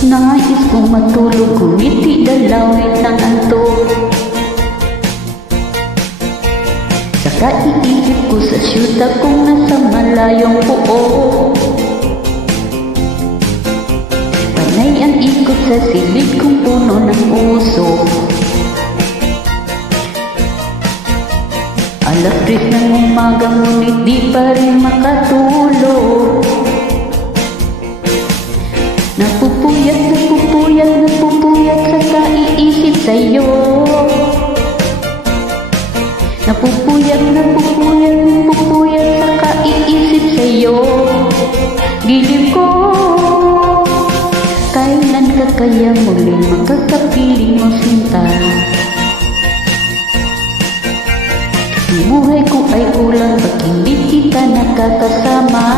Nais kong matulog, ngumiti dalawin ng antok. Saka iisip ko sa syuta kung nasa malayong puo. Panay ang ikot sa silid kong puno ng usok. Alas 3 ng umaga ngunit di pa rin makatulog. Napupuyat sa kaiisip sa'yo. Napupuyat sa kaiisip sa'yo. Gilid ko, kailan ka kaya muling makakapiling mo sinta? Buhay ko ay kulang pag hindi kita nakakasama.